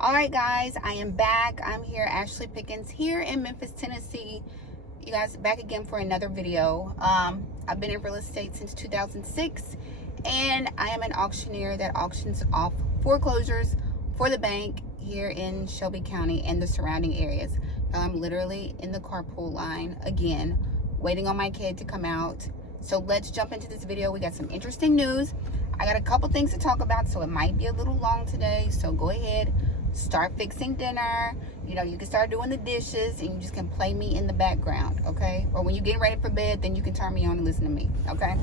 All right, guys, I am back. I'm here, Ashley Pickens, here in Memphis, Tennessee. You guys, back again for another video. I've been in real estate since 2006, and I am an auctioneer that auctions off foreclosures for the bank here in Shelby County and the surrounding areas. I'm literally in the carpool line again, waiting on my kid to come out. So let's jump into this video. We got some interesting news. I got a couple things to talk about, so it might be a little long today. So go ahead, start fixing dinner. You know, you can start doing the dishes, and you just can play me in the background, okay? Or when you're getting ready for bed, then you can turn me on and listen to me, okay?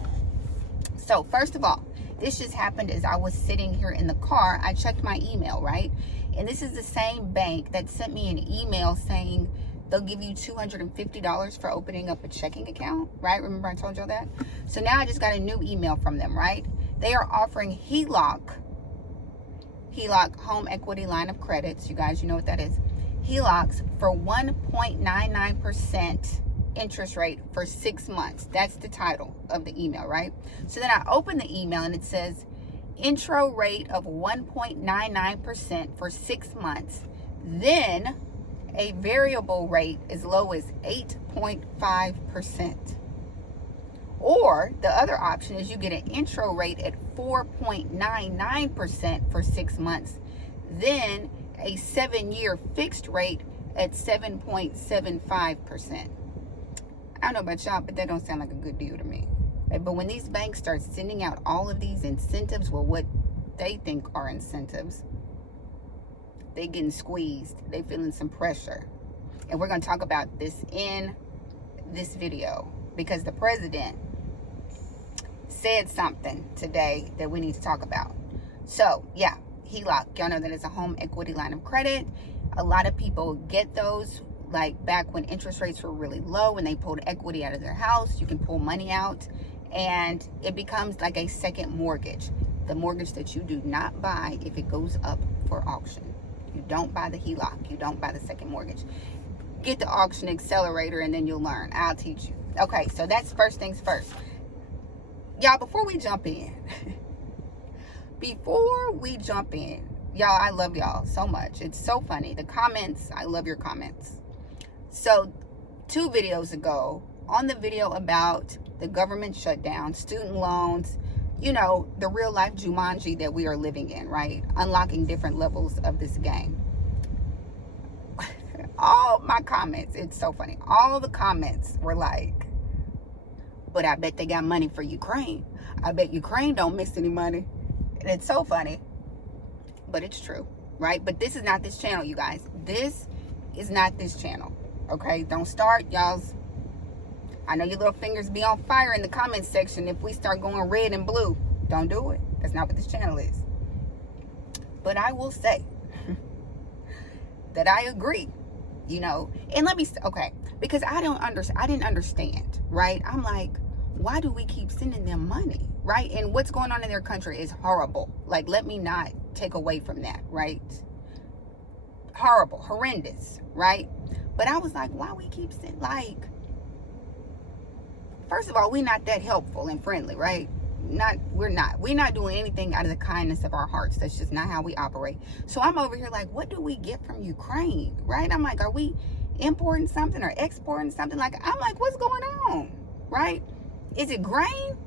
So first of all, this just happened as I was sitting here in the car. I checked my email, right? And this is the same bank that sent me an email saying they'll give you $250 for opening up a checking account, right? Remember I told y'all that? So now I just got a new email from them, right? They are offering HELOC, home equity line of credits. You guys, you know what that is. HELOCs for 1.99% interest rate for 6 months. That's the title of the email, right? So then I open the email and it says intro rate of 1.99% for 6 months. Then a variable rate as low as 8.5%. Or the other option is you get an intro rate at 4.99% for 6 months. Then a 7-year fixed rate at 7.75%. I don't know about y'all, but that don't sound like a good deal to me. But when these banks start sending out all of these incentives, well, what they think are incentives, they getting squeezed. They feeling some pressure. And we're going to talk about this in this video because the president said something today that we need to talk about. So, yeah, HELOC. Y'all know that it's a home equity line of credit. A lot of people get those like back when interest rates were really low and they pulled equity out of their house. You can pull money out and it becomes like a second mortgage. The mortgage that you do not buy if it goes up for auction. You don't buy the HELOC. You don't buy the second mortgage. Get the auction accelerator and then you'll learn. I'll teach you. Okay, so that's first things first. Y'all, before we jump in, y'all, I love y'all so much. It's so funny. The comments, I love your comments. So 2 videos ago, on the video about the government shutdown, student loans, you know, the real life Jumanji that we are living in, right? Unlocking different levels of this game. All my comments, it's so funny. All the comments were like, but I bet they got money for Ukraine. I bet Ukraine don't miss any money. And it's so funny, but it's true, right? But this is not this channel, you guys. This is not this channel, okay? Don't start, y'all's. I know your little fingers be on fire in the comment section if we start going red and blue. Don't do it. That's not what this channel is. But I will say that I agree, you know. And let me, okay, because I didn't understand, right? I'm like, why do we keep sending them money, right? And what's going on in their country is horrible. Like, let me not take away from that, right? Horrible, horrendous, right? But I was like, why we keep sending, like, first of all, we're not that helpful and friendly, right? We're not doing anything out of the kindness of our hearts. That's just not how we operate. So I'm over here like, what do we get from Ukraine, right? I'm like, are we importing something or exporting something? Like, I'm like, what's going on, right? Is it grain?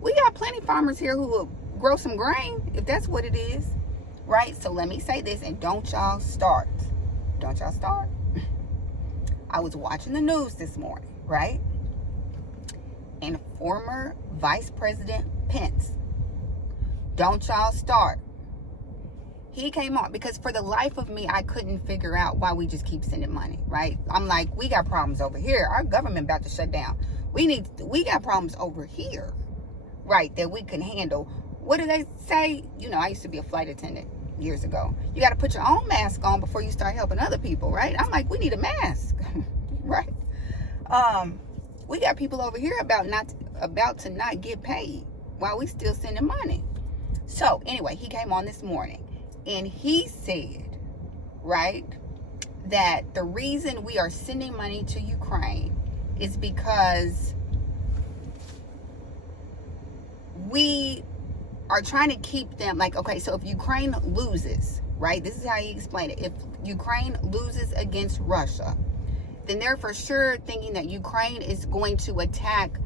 We got plenty of farmers here who will grow some grain, if that's what it is, right? So let me say this, and don't y'all start. Don't y'all start. I was watching the news this morning, right? And former Vice President Pence, don't y'all start. He came on because for the life of me, I couldn't figure out why we just keep sending money, right? I'm like, we got problems over here. Our government about to shut down. We got problems over here, right, that we can handle. What do they say? You know, I used to be a flight attendant years ago. You got to put your own mask on before you start helping other people, right? I'm like, we need a mask, right? We got people over here about to not get paid while we still sending money. So anyway, he came on this morning and he said, right, that the reason we are sending money to Ukraine is because we are trying to keep them, like, okay, so if Ukraine loses, right? This is how he explained it. If Ukraine loses against Russia, then they're for sure thinking that Ukraine is going to attack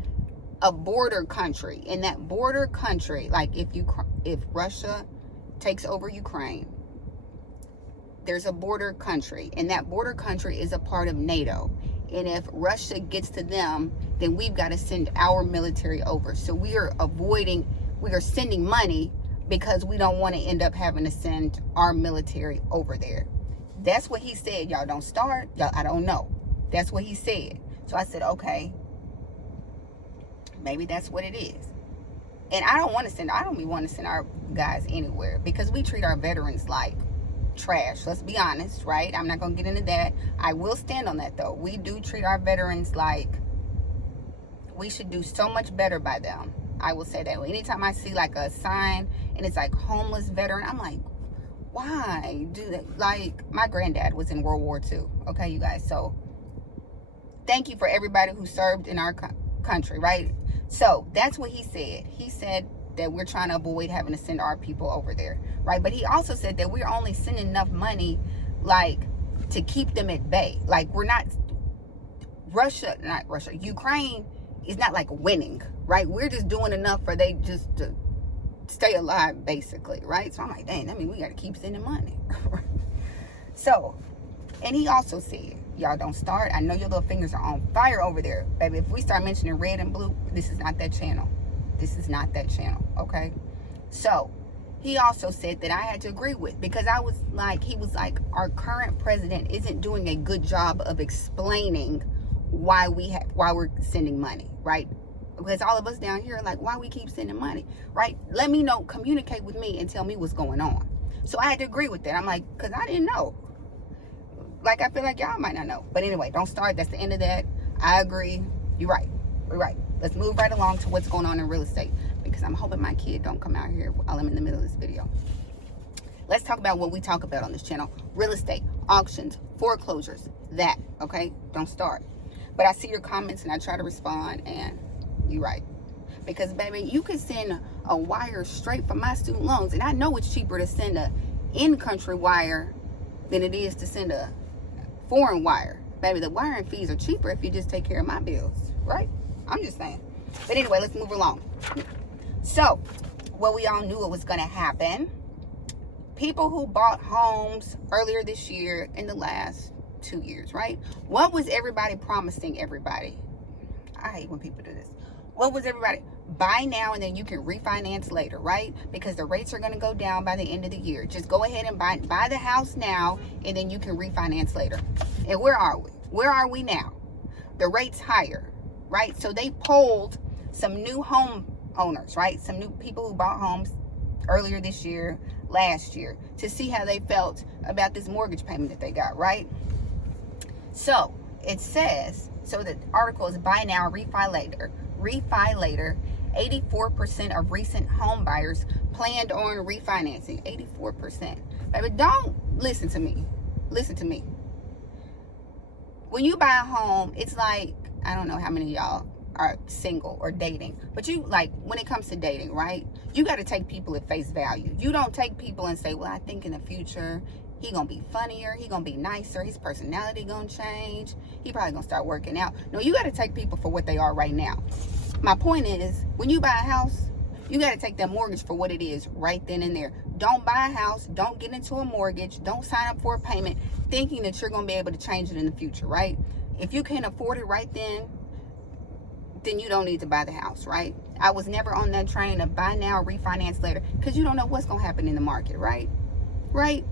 a border country. And that border country, like if Russia takes over Ukraine, there's a border country, and that border country is a part of NATO. And if Russia gets to them, then we've got to send our military over. So we are sending money because we don't want to end up having to send our military over there. That's what he said. Y'all don't start. Y'all, I don't know. That's what he said. So I said, okay, maybe that's what it is. And I don't even want to send our guys anywhere, because we treat our veterans like trash. Let's be honest, right? I'm not going to get into that. I will stand on that, though. We do treat our veterans like we should do so much better by them. I will say that. Anytime I see like a sign and it's like homeless veteran, I'm like, why do that? Like, my granddad was in World War II. Okay, you guys. So thank you for everybody who served in our country, right? So that's what he said. He said that we're trying to avoid having to send our people over there, right? But he also said that we're only sending enough money, like, to keep them at bay. Like, we're not, Ukraine is not like winning, right? We're just doing enough for they just to stay alive, basically, right? So I'm like, dang, I mean, we got to keep sending money. So, and he also said, y'all don't start. I know your little fingers are on fire over there, baby. If we start mentioning red and blue, this is not that channel. This is not that channel, okay? So, he also said that I had to agree with, because he was like, our current president isn't doing a good job of explaining why we're sending money, right? Because all of us down here are like, why we keep sending money, right? Let me know, communicate with me and tell me what's going on. So I had to agree with that. I'm like, because I didn't know. Like, I feel like y'all might not know. But anyway, don't start. That's the end of that. I agree. You're right. We're right. Let's move right along to what's going on in real estate, because I'm hoping my kid don't come out here while I'm in the middle of this video. Let's talk about what we talk about on this channel. Real estate, auctions, foreclosures, that, okay? Don't start. But I see your comments and I try to respond, and you're right. Because, baby, you can send a wire straight from my student loans, and I know it's cheaper to send a in-country wire than it is to send a foreign wire. Baby, the wiring fees are cheaper if you just take care of my bills, right? I'm just saying. But anyway, let's move along. So, well, we all knew it was going to happen. People who bought homes earlier this year in the last 2 years, right? What was everybody promising everybody? I hate when people do this. What was everybody? Buy now and then you can refinance later, right? Because the rates are going to go down by the end of the year. Just go ahead and buy the house now, and then you can refinance later. And where are we? Where are we now? The rate's higher, right? So they polled some new home owners, right? Some new people who bought homes earlier this year, last year, to see how they felt about this mortgage payment that they got, right? So it says, so the article is buy now, refi later. Refi later. 84% of recent home buyers planned on refinancing. 84%. Baby, don't listen to me. Listen to me. When you buy a home, it's like, I don't know how many of y'all are single or dating, but you, like, when it comes to dating, right? You got to take people at face value. You don't take people and say, well, I think in the future he gonna be funnier, he gonna be nicer, his personality gonna change, he probably gonna start working out. No, you got to take people for what they are right now. My point is, when you buy a house, you got to take that mortgage for what it is right then and there. Don't buy a house, don't get into a mortgage, don't sign up for a payment thinking that you're going to be able to change it in the future, right? If you can't afford it right then you don't need to buy the house, right? I was never on that train of buy now, refinance later, because you don't know what's going to happen in the market, right? Right?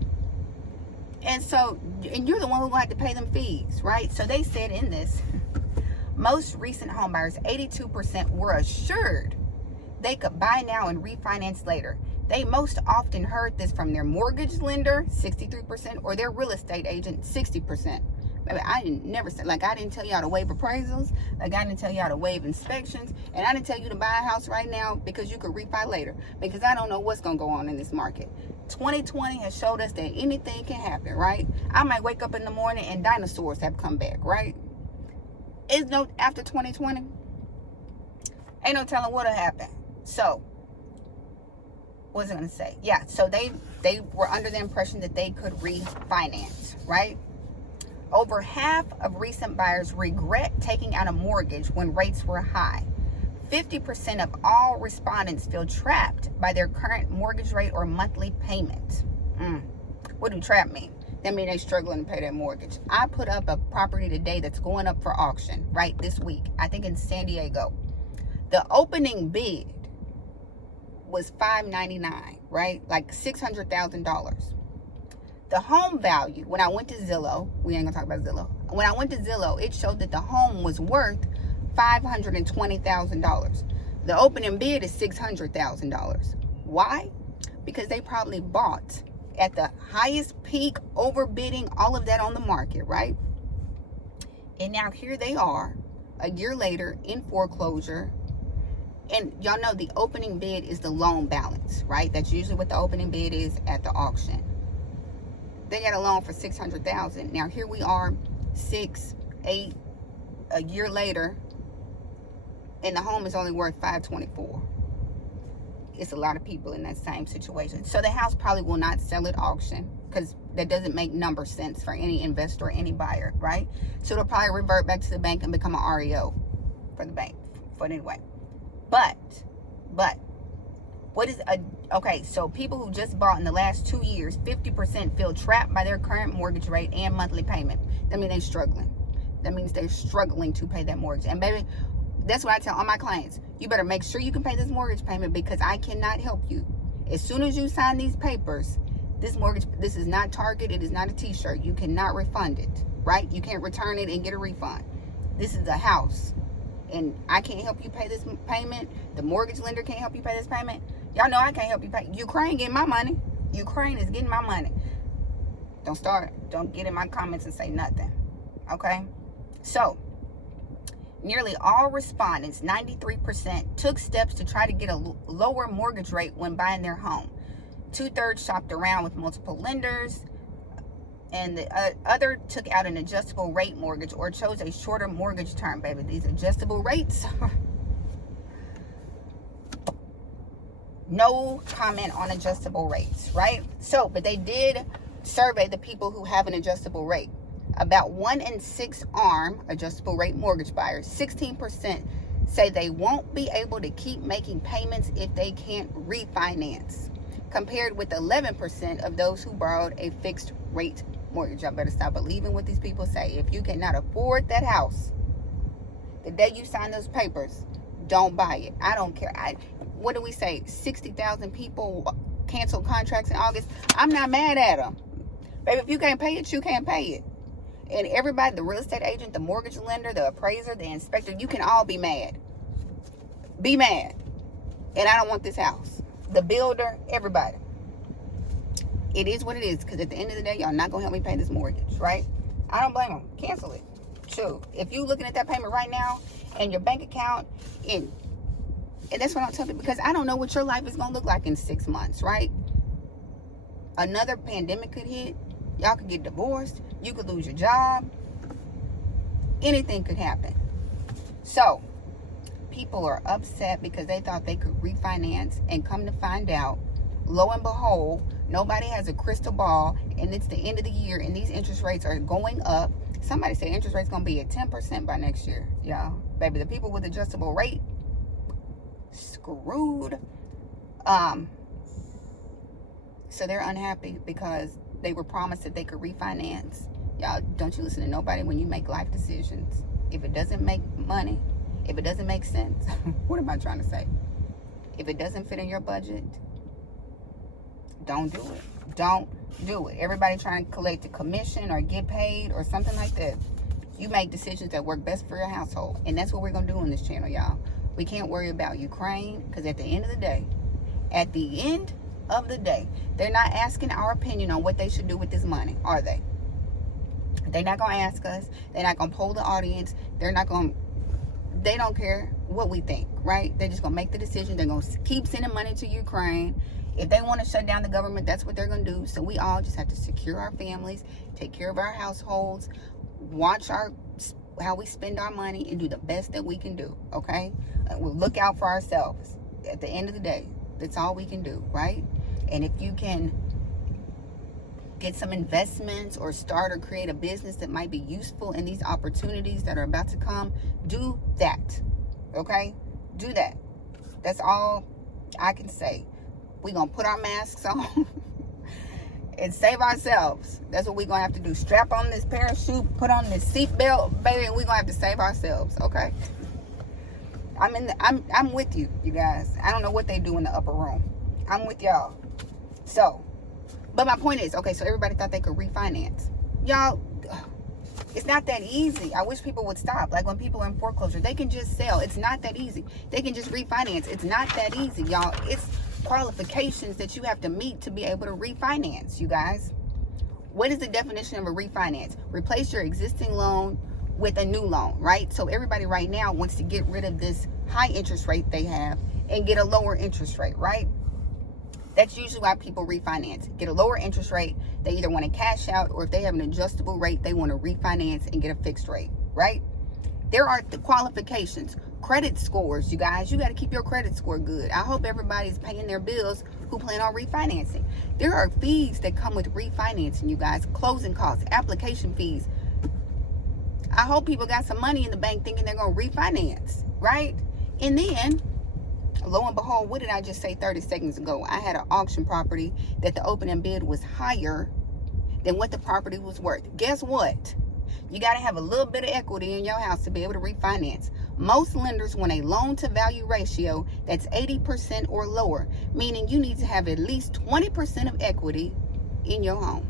And so, and you're the one who will have to pay them fees, right? So they said in this, most recent home buyers, 82% were assured they could buy now and refinance later. They most often heard this from their mortgage lender, 63%, or their real estate agent, 60%. I didn't never say, like, I didn't tell y'all to waive appraisals, like I didn't tell y'all to waive inspections, and I didn't tell you to buy a house right now because you could refi later, because I don't know what's going to go on in this market. 2020 has showed us that anything can happen, right? I might wake up in the morning and dinosaurs have come back, right? It's no, after 2020, ain't no telling what'll happen. So what was I going to say? Yeah, so they were under the impression that they could refinance, right? Over half of recent buyers regret taking out a mortgage when rates were high. 50% of all respondents feel trapped by their current mortgage rate or monthly payment. What do trap mean? That means they're struggling to pay their mortgage. I put up a property today that's going up for auction, right, this week. I think in San Diego. The opening bid was $599, right? Like $600,000. The home value, when I went to Zillow, we ain't gonna talk about Zillow. When I went to Zillow, it showed that the home was worth $520,000. The opening bid is $600,000. Why? Because they probably bought at the highest peak, overbidding, all of that on the market, right? And now here they are, a year later, in foreclosure. And y'all know the opening bid is the loan balance, right? That's usually what the opening bid is at the auction. They got a loan for $600,000. Now here we are, 6, 8, a year later, and the home is only worth $524,000. It's a lot of people in that same situation. So the house probably will not sell at auction because that doesn't make number sense for any investor or any buyer, right? So it'll probably revert back to the bank and become an REO for the bank. But anyway, but what is okay, so people who just bought in the last 2 years, 50% feel trapped by their current mortgage rate and monthly payment. That means they're struggling. That means they're struggling to pay that mortgage. And baby, that's what I tell all my clients. You better make sure you can pay this mortgage payment because I cannot help you. As soon as you sign these papers, this mortgage, this is not Target. It is not a t-shirt. You cannot refund it, right? You can't return it and get a refund. This is a house. And I can't help you pay this payment. The mortgage lender can't help you pay this payment. Y'all know I can't help you pay. Ukraine getting my money. Ukraine is getting my money. Don't get in my comments and say nothing. Okay? So, nearly all respondents, 93%, took steps to try to get a lower mortgage rate when buying their home. 2/3 shopped around with multiple lenders, and the other took out an adjustable rate mortgage or chose a shorter mortgage term, baby. These adjustable rates. No comment on adjustable rates, right? So, but they did survey the people who have an adjustable rate. About 1 in 6 ARM, adjustable rate mortgage buyers, 16% say they won't be able to keep making payments if they can't refinance, compared with 11% of those who borrowed a fixed rate mortgage. Y'all better stop believing what these people say. If you cannot afford that house, the day you sign those papers, don't buy it. I don't care. What do we say? 60,000 people canceled contracts in August. I'm not mad at them. Baby, if you can't pay it, you can't pay it. And everybody, the real estate agent, the mortgage lender, the appraiser, the inspector, you can all be mad. Be mad. And I don't want this house. The builder, everybody. It is what it is. Because at the end of the day, y'all not going to help me pay this mortgage, right? I don't blame them. Cancel it. Sure. If you looking at that payment right now and your bank account, and that's what I'm telling you, because I don't know what your life is going to look like in 6 months, right? Another pandemic could hit. Y'all could get divorced. You could lose your job. Anything could happen. So, people are upset because they thought they could refinance, and come to find out, lo and behold, nobody has a crystal ball, and it's the end of the year, and these interest rates are going up. Somebody said interest rate's going to be at 10% by next year. Y'all, baby, the people with adjustable rate, screwed. So they're unhappy because they were promised that they could refinance. Y'all, don't you listen to nobody when you make life decisions. If it doesn't make money, if it doesn't make sense, what am I trying to say? If it doesn't fit in your budget, don't do it. Don't do it. Everybody trying to collect a commission or get paid or something like that. You make decisions that work best for your household. And that's what we're going to do on this channel, y'all. We can't worry about Ukraine, because at the end of the day, they're not asking our opinion on what they should do with this money, are they? They're not going to ask us. They're not going to poll the audience. They don't care what we think, right? They're just going to make the decision. They're going to keep sending money to Ukraine. If they want to shut down the government, that's what they're going to do. So we all just have to secure our families, take care of our households, watch how we spend our money, and do the best that we can do, okay? We'll look out for ourselves. At the end of the day, That's all we can do, right? And if you can get some investments or start or create a business that might be useful in these opportunities that are about to come, do that. Okay? Do that. That's all I can say. We're going to put our masks on and save ourselves. That's what we're going to have to do. Strap on this parachute, put on this seatbelt, baby, and we're going to have to save ourselves. Okay? I'm with you, you guys. I don't know what they do in the upper room. I'm with y'all. So, but my point is, okay, so everybody thought they could refinance. Y'all, it's not that easy. I wish people would stop. Like when people are in foreclosure, they can just sell. It's not that easy. They can just refinance. It's not that easy, y'all. It's qualifications that you have to meet to be able to refinance, you guys. What is the definition of a refinance? Replace your existing loan with a new loan, right? So everybody right now wants to get rid of this high interest rate they have and get a lower interest rate, right? That's usually why people refinance. Get a lower interest rate. They either want to cash out, or if they have an adjustable rate, they want to refinance and get a fixed rate, right? There are the qualifications. Credit scores, you guys. You got to keep your credit score good. I hope everybody's paying their bills who plan on refinancing. There are fees that come with refinancing, you guys. Closing costs, application fees. I hope people got some money in the bank thinking they're going to refinance, right? And then, lo and behold, what did I just say 30 seconds ago? I had an auction property that the opening bid was higher than what the property was worth. Guess what? You got to have a little bit of equity in your house to be able to refinance. Most lenders want a loan to value ratio that's 80% or lower, meaning you need to have at least 20% of equity in your home.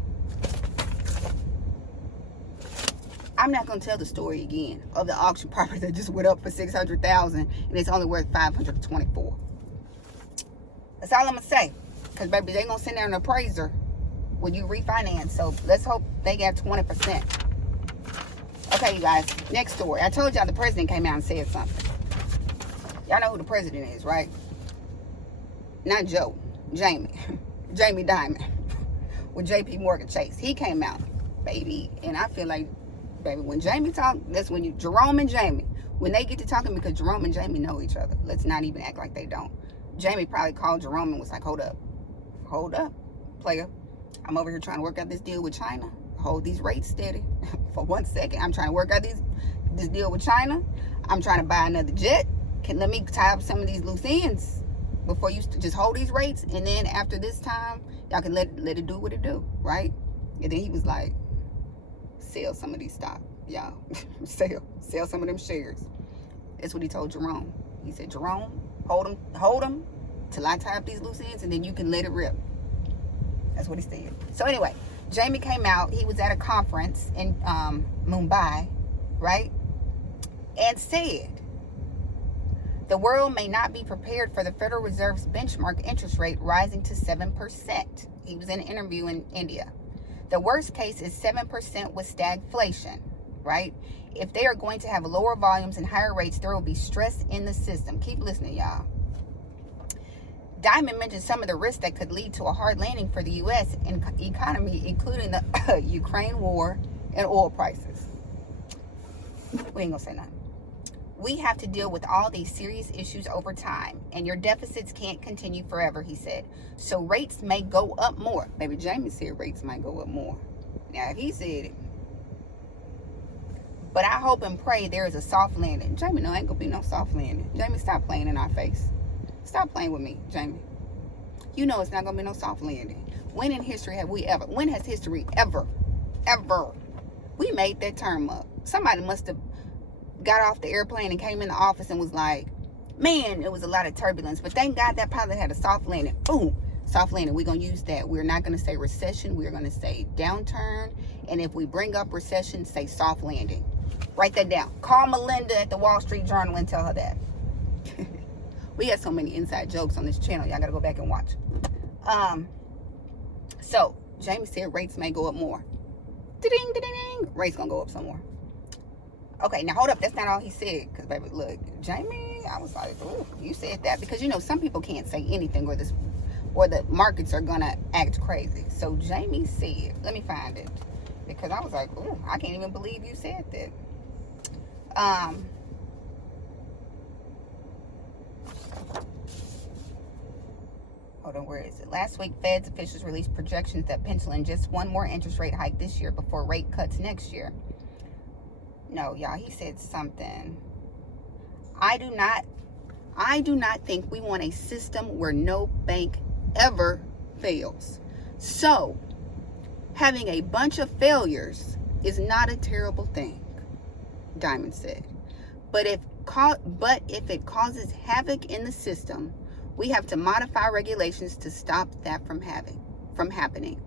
I'm not going to tell the story again of the auction property that just went up for $600,000 and it's only worth $524. That's all I'm going to say. Because, baby, they're going to send out an appraiser when you refinance. So let's hope they got 20%. Okay, you guys. Next story. I told y'all the president came out and said something. Y'all know who the president is, right? Not Joe. Jamie. Jamie Dimon with JP Morgan Chase. He came out, baby. And I feel like, baby, when Jamie talk, that's when you, Jerome and Jamie, when they get to talking, because Jerome and Jamie know each other. Let's not even act like they don't. Jamie probably called Jerome and was like, hold up, player. I'm over here trying to work out this deal with China. Hold these rates steady for 1 second. I'm trying to work out this deal with China. I'm trying to buy another jet. Let me tie up some of these loose ends before you just hold these rates. And then after this time, y'all can let it do what it do, right? And then he was like, sell some of these stocks, y'all. sell some of them shares. That's what he told Jerome. He said, Jerome, hold them till I tie up these loose ends, and then you can let it rip. That's what he said. So anyway, Jamie came out. He was at a conference in Mumbai, right? And said, the world may not be prepared for the Federal Reserve's benchmark interest rate rising to 7%. He was in an interview in India. The worst case is 7% with stagflation, right? If they are going to have lower volumes and higher rates, there will be stress in the system. Keep listening, y'all. Dimon mentioned some of the risks that could lead to a hard landing for the U.S. economy, including the Ukraine war and oil prices. We ain't gonna say nothing. We have to deal with all these serious issues over time, and your deficits can't continue forever, he said. So rates may go up more. Baby, Jamie said rates might go up more. Now, he said it. But I hope and pray there is a soft landing. Jamie, no, ain't gonna be no soft landing. Jamie, stop playing in our face. Stop playing with me, Jamie. You know it's not gonna be no soft landing. When in history have we ever? When has history ever? We made that term up. Somebody must have got off the airplane and came in the office and was like, man, it was a lot of turbulence, but thank God that pilot had a soft landing. Boom, soft landing. We're going to use that. We're not going to say recession. We're going to say downturn. And if we bring up recession, say soft landing. Write that down. Call Melinda at the Wall Street Journal and tell her that. We got so many inside jokes on this channel. Y'all got to go back and watch. So Jamie said rates may go up more. Ding, ding, ding. Rates going to go up some more. Okay, now hold up. That's not all he said. Because, baby, look, Jamie, I was like, ooh, you said that. Because, you know, some people can't say anything or the markets are going to act crazy. So, Jamie said, let me find it. Because I was like, ooh, I can't even believe you said that. hold on, where is it? Last week, Fed's officials released projections that pencil in just one more interest rate hike this year before rate cuts next year. No, y'all, he said something. I do not think we want a system where no bank ever fails. So, having a bunch of failures is not a terrible thing, Diamond said. But if it causes havoc in the system, we have to modify regulations to stop that from happening.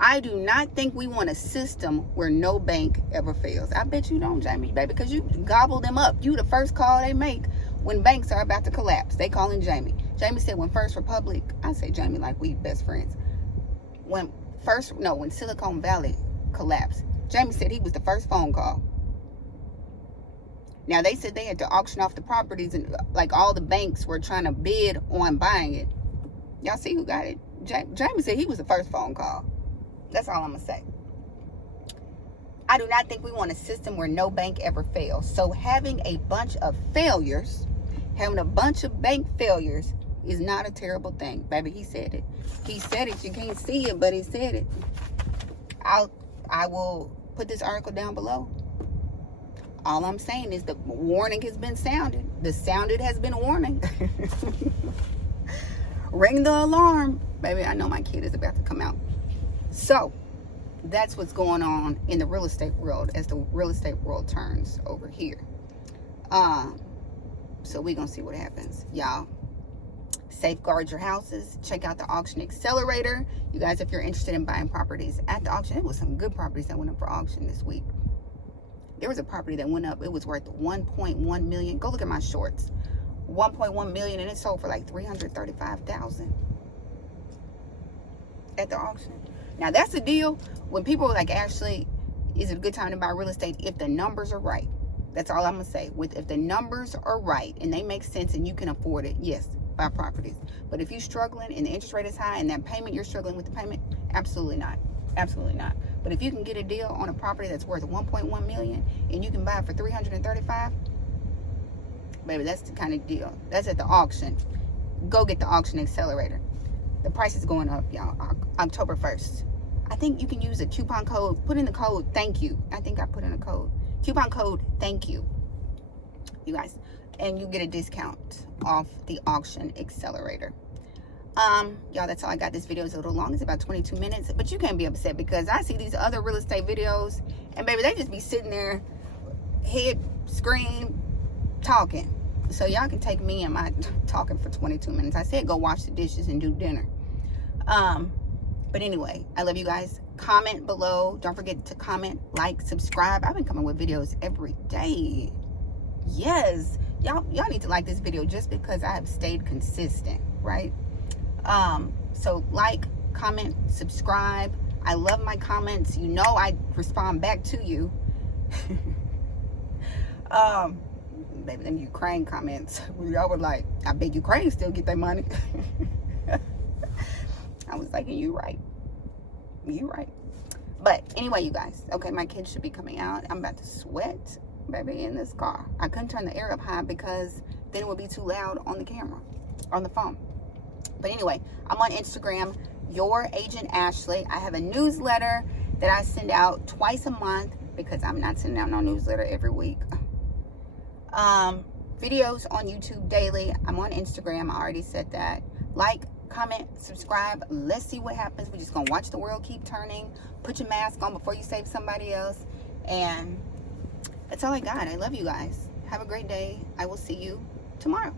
I do not think we want a system where no bank ever fails. I bet you don't, Jamie, baby, because you gobble them up. You the first call they make when banks are about to collapse. They calling Jamie. Jamie said when First Republic, I say Jamie like we best friends. When Silicon Valley collapsed, Jamie said he was the first phone call. Now, they said they had to auction off the properties and like all the banks were trying to bid on buying it. Y'all see who got it? Jamie said he was the first phone call. That's all I'm going to say. I do not think we want a system where no bank ever fails. So having a bunch of failures, having a bunch of bank failures is not a terrible thing. Baby, he said it. He said it. You can't see it, but he said it. I will put this article down below. All I'm saying is the warning has been sounded. The sounded has been warning. Ring the alarm. Baby, I know my kid is about to come out. So, that's what's going on in the real estate world as the real estate world turns over here. So we're going to see what happens. Y'all, safeguard your houses. Check out the auction accelerator. You guys, if you're interested in buying properties at the auction, it was some good properties that went up for auction this week. There was a property that went up. It was worth 1.1 million. Go look at my shorts. 1.1 million, and it sold for like 335,000 at the auction. Now that's a deal when people are like, Ashley, is it a good time to buy real estate if the numbers are right? That's all I'm gonna say. If the numbers are right and they make sense and you can afford it, yes, buy properties. But if you're struggling and the interest rate is high and that payment, you're struggling with the payment, absolutely not. Absolutely not. But if you can get a deal on a property that's worth 1.1 million and you can buy it for 335, baby, that's the kind of deal. That's at the auction. Go get the auction accelerator. The price is going up, y'all. October 1st. I think you can use a coupon code. Put in the code thank you. I think I put in a code. Coupon code thank you. You guys. And you get a discount off the auction accelerator. Y'all, that's all I got. This video is a little long. It's about 22 minutes. But you can't be upset because I see these other real estate videos. And baby, they just be sitting there, head, screen, talking. So y'all can take me and my talking for 22 minutes. I said go wash the dishes and do dinner. But anyway, I love you guys. Comment below. Don't forget to comment, like, subscribe. I've been coming with videos every day. Yes. Y'all need to like this video just because I have stayed consistent, right? So like, comment, subscribe. I love my comments. You know I respond back to you. Baby, them Ukraine comments. Y'all were like, I bet Ukraine still get their money. I was like, you right. You right. But anyway, you guys. Okay, my kids should be coming out. I'm about to sweat, baby, in this car. I couldn't turn the air up high because then it would be too loud on the camera, on the phone. But anyway, I'm on Instagram, Your Agent Ashley. I have a newsletter that I send out twice a month because I'm not sending out no newsletter every week. Videos on YouTube daily. I'm on Instagram. I already said that. Like, comment, subscribe. Let's see what happens. We're just going to watch the world keep turning. Put your mask on before you save somebody else. And that's all I got. I love you guys. Have a great day. I will see you tomorrow.